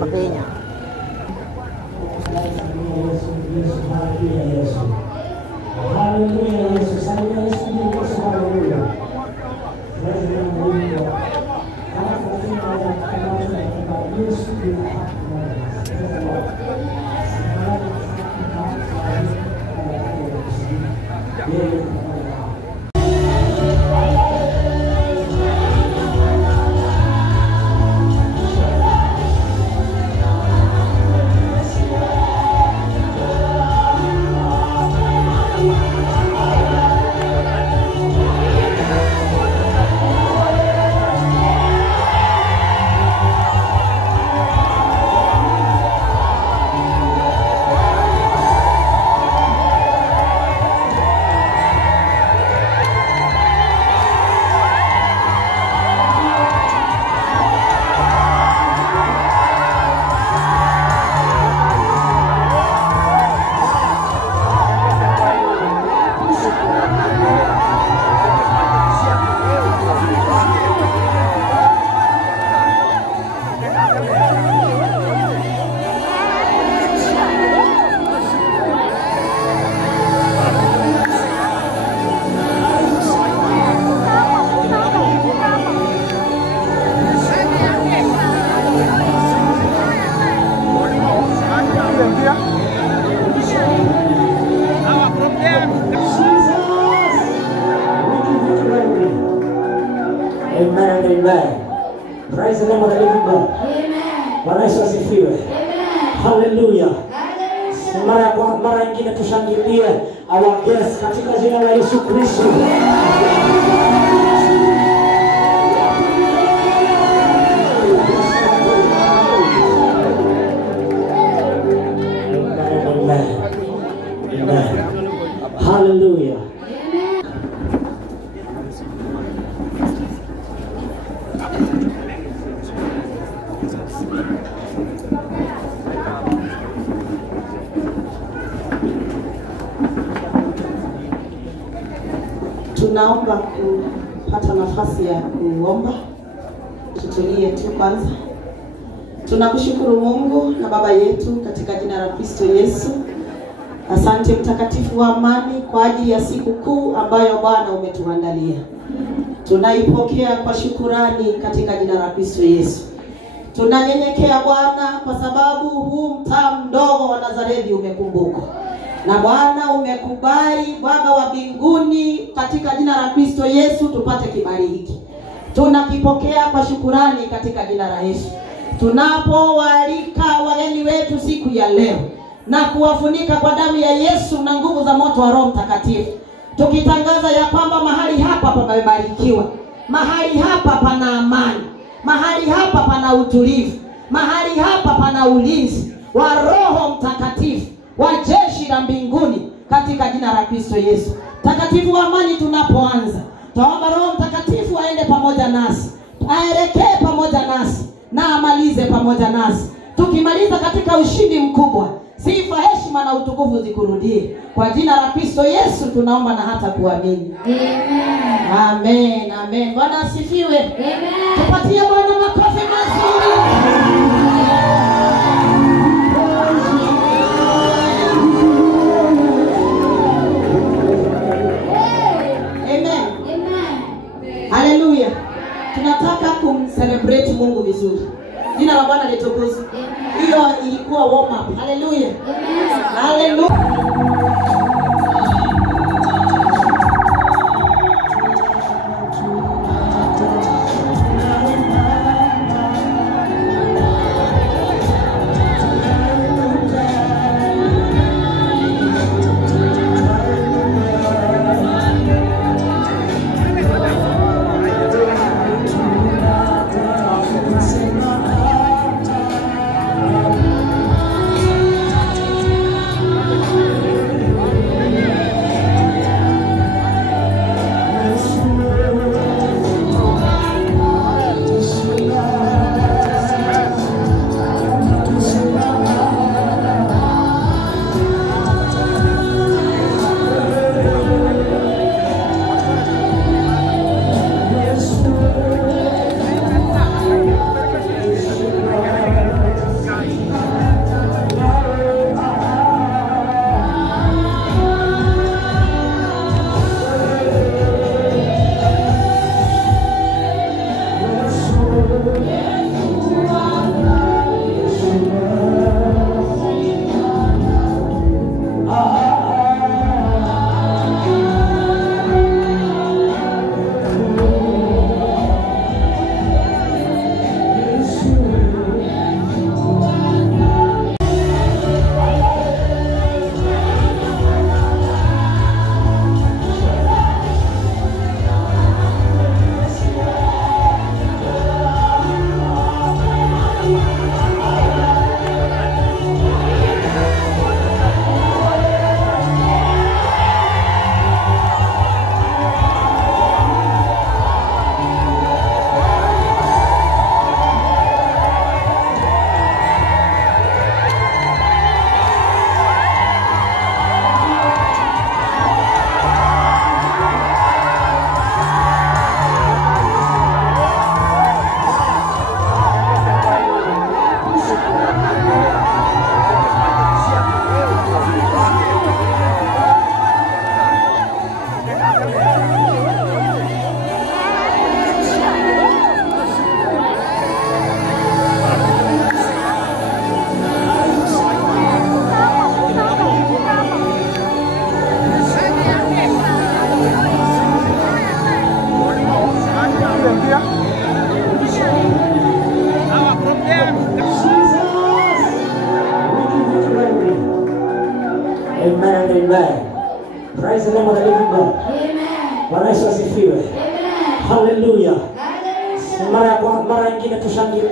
Makanya. Haleluya, Yesus. Haleluya. Amen. Praise the name of the living God. Amen. Bwana Yesu asifiwe. Amen. Hallelujah. Mara nyingine tushangilie our guest katika jina la Yesu Kristo. Amen. Hallelujah. Tunaomba kupata nafasi ya kuomba. Tutulie tu kwanza. Tunakushukuru Mungu na Baba yetu katika jina la Kristo Yesu. Asante mtakatifu wa amani kwa ajili ya siku kuu ambayo Bwana umetuandalia. Tunaipokea kwa shukurani katika jina la Kristo Yesu. Tunanyenyekea Bwana kwa sababu huu mtaa mdogo wa Nazareti umekumbuka. Na Bwana umekubali Baba wa mbinguni katika jina la Kristo Yesu tupate kibali hiki. Tunakipokea kwa shukurani katika jina la Yesu. Tunapowaalika wageni wetu siku ya leo na kuwafunika kwa damu ya Yesu na nguvu za moto wa Roho Mtakatifu, tukitangaza ya kwamba mahali hapa pamebarikiwa, mahali hapa pana amani, mahali hapa pana utulivu, mahali hapa pana ulinzi wa Roho Mtakatifu wa jeshi la mbinguni katika jina la Kristo Yesu. Takatifu wa amani, tunapoanza tuomba Roho Mtakatifu aende pamoja nasi, aelekee pamoja nasi na amalize pamoja nasi. Tukimaliza katika ushindi mkubwa, sifa, heshima na utukufu zikurudie. Kwa jina la Kristo Yesu tunaomba na hata kuamini. Amen. Amen. Amen. Bwana asifiwe. Amen. Tupatie Bwana makofi mazuri. Haleluya. Tunataka kumcelebrate Mungu vizuri. Jina la Bwana litukuzwe. Hiyo ilikuwa warm up. Haleluya. Haleluya. Amen, amen. Praise the name of the living God. Amen. Bwana Yesu asifiwe. Amen. Hallelujah. Hallelujah. Mara nyingine tushangilie.